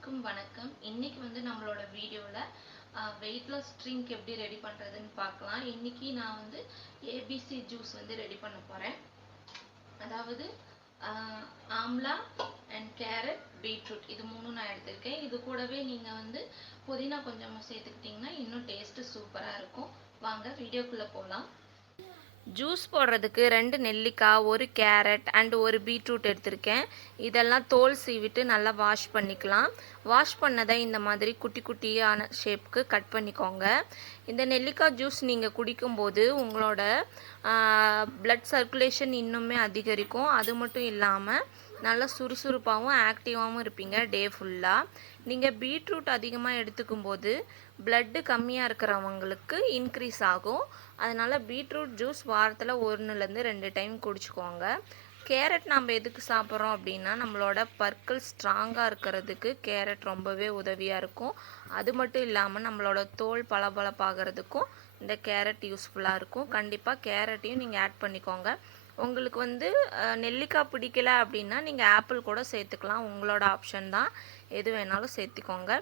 அனைவருக்கும் வணக்கம். இன்னைக்கு வந்து நம்மளோட வீடியோவில் வெயிட் லாஸ் ட்ரிங்க் எப்படி ரெடி பண்ணுறதுன்னு பார்க்கலாம். இன்னைக்கு நான் வந்து ஏபிசி ஜூஸ் வந்து ரெடி பண்ண போகிறேன். அதாவது ஆம்லா அண்ட் கேரட், பீட்ரூட் இது மூணும் நான் எடுத்திருக்கேன். இது கூடவே நீங்கள் வந்து புதினா கொஞ்சமாக சேர்த்துக்கிட்டிங்கன்னா இன்னும் டேஸ்ட்டு சூப்பராக இருக்கும். வாங்க வீடியோக்குள்ளே போகலாம். ஜூஸ் போடுறதுக்கு 2 நெல்லிக்காய், 1 கேரட் அண்ட் 1 பீட்ரூட் எடுத்திருக்கேன். இதெல்லாம் தோல் சீவிட்டு நல்லா வாஷ் பண்ணிக்கலாம். வாஷ் பண்ணதை இந்த மாதிரி குட்டி குட்டியான ஷேப்புக்கு கட் பண்ணிக்கோங்க. இந்த நெல்லிக்காய் ஜூஸ் நீங்கள் குடிக்கும்போது உங்களோட பிளட் சர்க்குலேஷன் இன்னுமே அதிகரிக்கும். அது மட்டும் இல்லாமல் நல்லா சுறுசுறுப்பாகவும் ஆக்டிவாகவும் இருப்பீங்க டே ஃபுல்லாக. நீங்கள் பீட்ரூட் அதிகமாக எடுத்துக்கும்போது பிளட்டு கம்மியாக இருக்கிறவங்களுக்கு இன்க்ரீஸ் ஆகும். அதனால் பீட்ரூட் ஜூஸ் வாரத்தில் 1லேருந்து 2 டைம் குடிச்சுக்கோங்க. கேரட் நம்ம எதுக்கு சாப்பிட்றோம் அப்படின்னா நம்மளோட பற்கள் ஸ்ட்ராங்காக இருக்கிறதுக்கு கேரட் ரொம்பவே உதவியாக இருக்கும். அது மட்டும் இல்லாமல் நம்மளோட தோல் பளபளப்பாகிறதுக்கும் இந்த கேரட் யூஸ்ஃபுல்லாக இருக்கும். கண்டிப்பாக கேரட்டையும் நீங்கள் ஆட் பண்ணிக்கோங்க. உங்களுக்கு வந்து நெல்லிக்காய் பிடிக்கல அப்படின்னா நீங்கள் ஆப்பிள் கூட சேர்த்துக்கலாம். உங்களோட ஆப்ஷன் தான், எது வேணாலும் சேர்த்துக்கோங்க.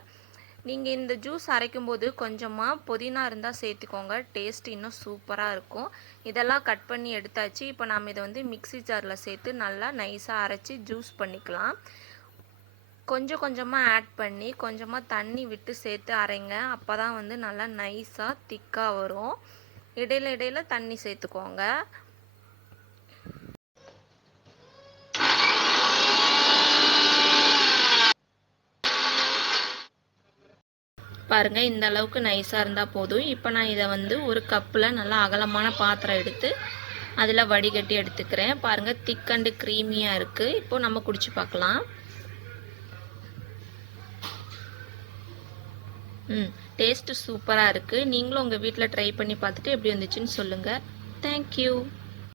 நீங்கள் இந்த ஜூஸ் அரைக்கும்போது கொஞ்சமாக புதினா இருந்தால் சேர்த்துக்கோங்க. டேஸ்ட் இன்னும் சூப்பராக இருக்கும். இதெல்லாம் கட் பண்ணி எடுத்தாச்சு. இப்போ நாம் இதை வந்து மிக்ஸி ஜாரில் சேர்த்து நல்லா நைஸாக அரைச்சி ஜூஸ் பண்ணிக்கலாம். கொஞ்சம் கொஞ்சமாக ஆட் பண்ணி கொஞ்சமாக தண்ணி விட்டு சேர்த்து அரைங்க. அப்போ தான் வந்து நல்லா நைஸாக திக்காக வரும். இடையில இடையில தண்ணி சேர்த்துக்கோங்க. பாருங்கள், இந்த அளவுக்கு நைஸாக இருந்தால் போதும். இப்போ நான் இதை வந்து ஒரு கப்பில் நல்லா அகலமான பாத்திரம் எடுத்து அதில் வடிகட்டி எடுத்துக்கிறேன். பாருங்கள், திக் அண்டு க்ரீமியாக இருக்குது. இப்போது நம்ம குடிச்சு பார்க்கலாம். டேஸ்ட்டு சூப்பராக இருக்குது. நீங்களும் உங்கள் வீட்டில் ட்ரை பண்ணி பார்த்துட்டு எப்படி வந்துச்சுன்னு சொல்லுங்கள். தேங்க்யூ.